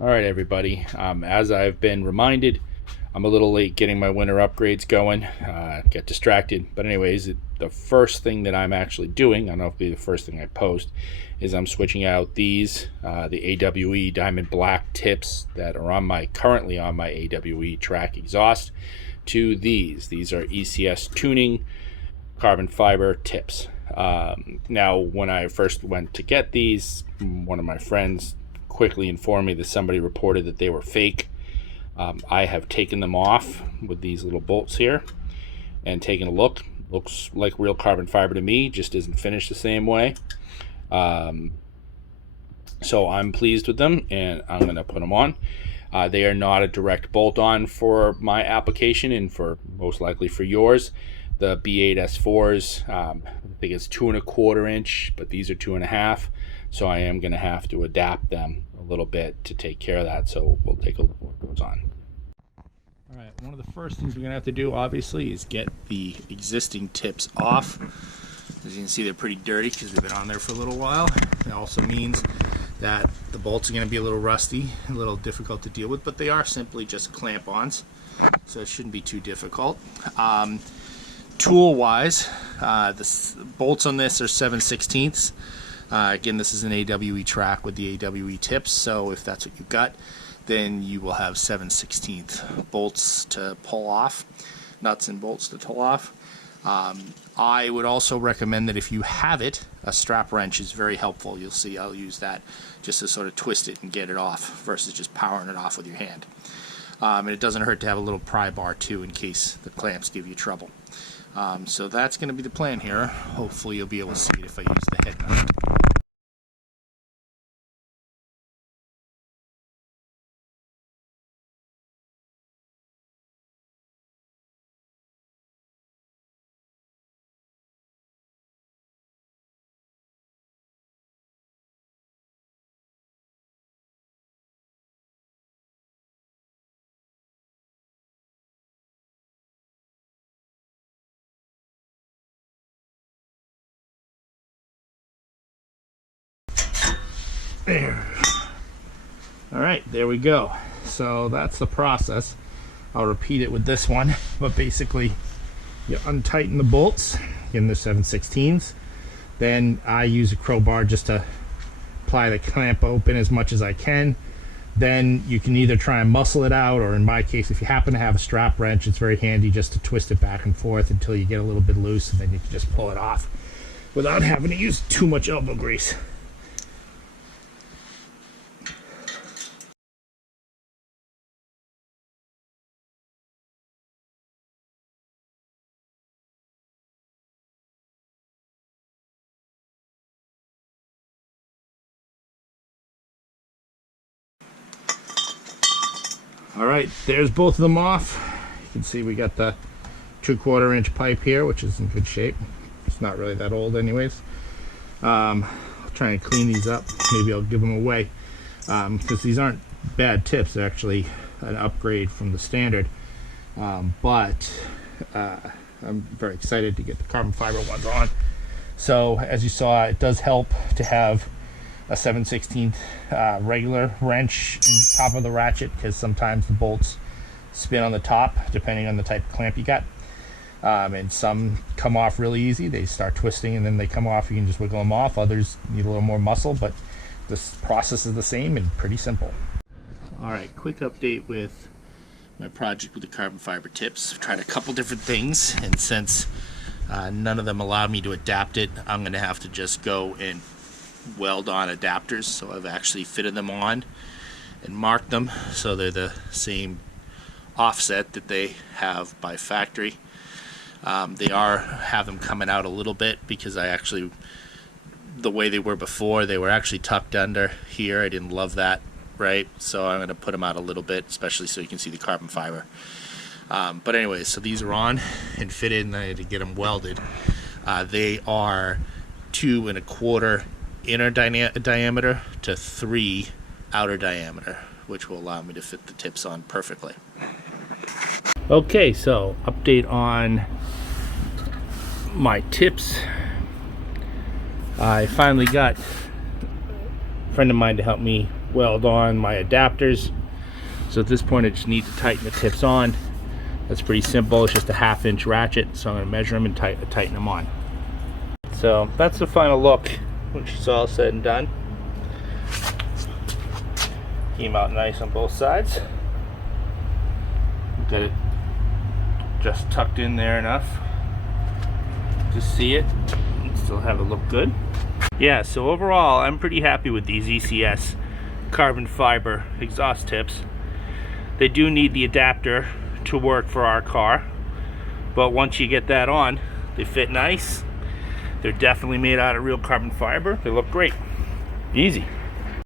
All right, everybody. As I've been reminded, I'm a little late getting my winter upgrades going. Get distracted. But anyways, the first thing that I'm actually doing, I don't know if it'll be the first thing I post, is I'm switching out these, the AWE Diamond Black tips that are currently on my AWE track exhaust to these. These are ECStuning carbon fiber tips. Now, when I first went to get these, one of my friends quickly informed me that somebody reported that they were fake. I have taken them off with these little bolts here and taken a look. Looks like real carbon fiber to me, just isn't finished the same way. So I'm pleased with them, and I'm going to put them on. They are not a direct bolt-on for my application and for most likely for yours. The B8 S4s, I think it's 2¼ inch, but these are 2.5. So I am going to have to adapt them a little bit to take care of that. So we'll take a look at what goes on. All right, one of the first things we're going to have to do, obviously, is get the existing tips off. As you can see, they're pretty dirty because they've been on there for a little while. That also means that the bolts are going to be a little rusty, a little difficult to deal with, but they are simply just clamp-ons, so it shouldn't be too difficult. Tool-wise, the bolts on this are 7/16. Again, this is an AWE track with the AWE tips, so if that's what you got, then you will have 7/16 bolts to pull off, nuts and bolts to pull off. I would also recommend that if you have it, a strap wrench is very helpful. You'll see I'll use that just to sort of twist it and get it off versus just powering it off with your hand. And it doesn't hurt to have a little pry bar too in case the clamps give you trouble. So that's going to be the plan here. Hopefully you'll be able to see it if I use the head mount. There. All right, there we go. So that's the process. I'll repeat it with this one, but basically you untighten the bolts in the 7/16. Then I use a crowbar just to pry the clamp open as much as I can. Then you can either try and muscle it out, or in my case, if you happen to have a strap wrench, it's very handy just to twist it back and forth until you get a little bit loose, and then you can just pull it off without having to use too much elbow grease. All right, there's both of them off. You can see we got the 2¼ inch pipe here, which is in good shape. It's not really that old anyways. I'll try and clean these up. Maybe I'll give them away because these aren't bad tips. They're actually an upgrade from the standard. But I'm very excited to get the carbon fiber ones on. So as you saw, it does help to have a 7/16 regular wrench in top of the ratchet, because sometimes the bolts spin on the top depending on the type of clamp you got, and some come off really easy. They start twisting and then they come off. You can just wiggle them off. Others need a little more muscle, but this process is the same and pretty simple. All right, quick update with my project with the carbon fiber tips. I've tried a couple different things, and since none of them allowed me to adapt it, I'm going to have to just go and weld on adapters. So I've actually fitted them on and marked them so they're the same offset that they have by factory. They have them coming out a little bit because the way they were before, they were actually tucked under here. I didn't love that, right? So I'm going to put them out a little bit, especially so you can see the carbon fiber. But anyway, so these are on and fitted, and I had to get them welded. They are 2¼ inner diameter to 3 outer diameter, which will allow me to fit the tips on perfectly. Okay, so update on my tips. I finally got a friend of mine to help me weld on my adapters. So at this point I just need to tighten the tips on. That's pretty simple. It's just a 1/2 inch ratchet, so I'm going to measure them and tighten them on. So that's the final look when she's all said and done. Came out nice on both sides. Got it just tucked in there enough to see it and still have it look good. Yeah, so overall I'm pretty happy with these ECS carbon fiber exhaust tips. They do need the adapter to work for our car, but once you get that on, they fit nice. They're definitely made out of real carbon fiber. They look great. Easy.